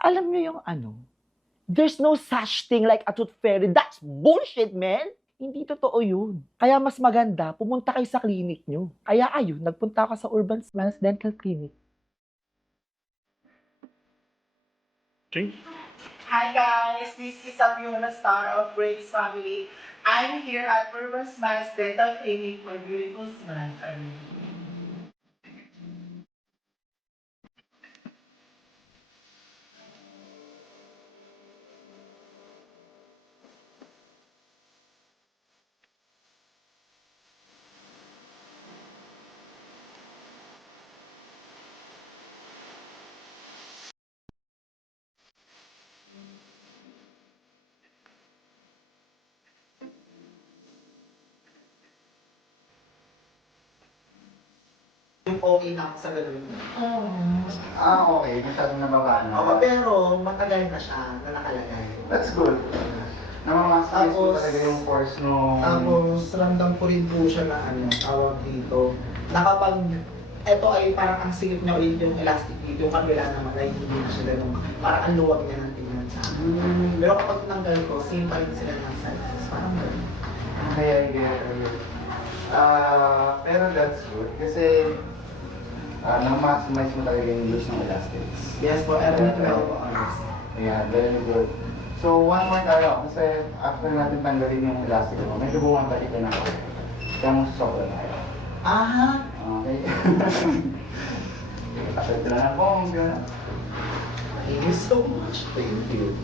Alam niyo yung ano, there's no such thing like a tooth fairy. That's bullshit, man! Hindi totoo yun. Kaya mas maganda, pumunta kayo sa clinic nyo. Kaya ayun, nagpunta ako sa Urban Smiles Dental Clinic. Okay. Hi guys, this is Fiona Star of Grace Family. I'm here at Urban Smiles Dental Clinic for beautiful smiles. Yung okay na ako sa gagawin mo. Okay. Masyadong nababa na. Oo, pero matagal na siya na nakalagay. That's good. Namamastinis po Tapos- talaga yung force nung... Tapos, ramdam ko rin po siya na ano, tawag dito. Nakapag, eto ay parang ang sikip niya ulit yung elastic dito, yung kabila naman ay hindi na siya ganun. Parang ang luwag niya ng tingnan sa akin. Pero kapag tinanggal ko, same pa rin sila ng sizes. Parang ganun. Kaya I-get. Pero that's good. Kasi na-maximize mo talaga yung use ng elastics. Yes po, every 12 hours. Yeah, very good. So, one more tayo. Kasi after natin tanggalin yung elastic mo, medyo bumabalik ka na ako. Kaya mo sobra tayo. Aha! Okay. Kapit na na bongga. Thank you so much. Thank you.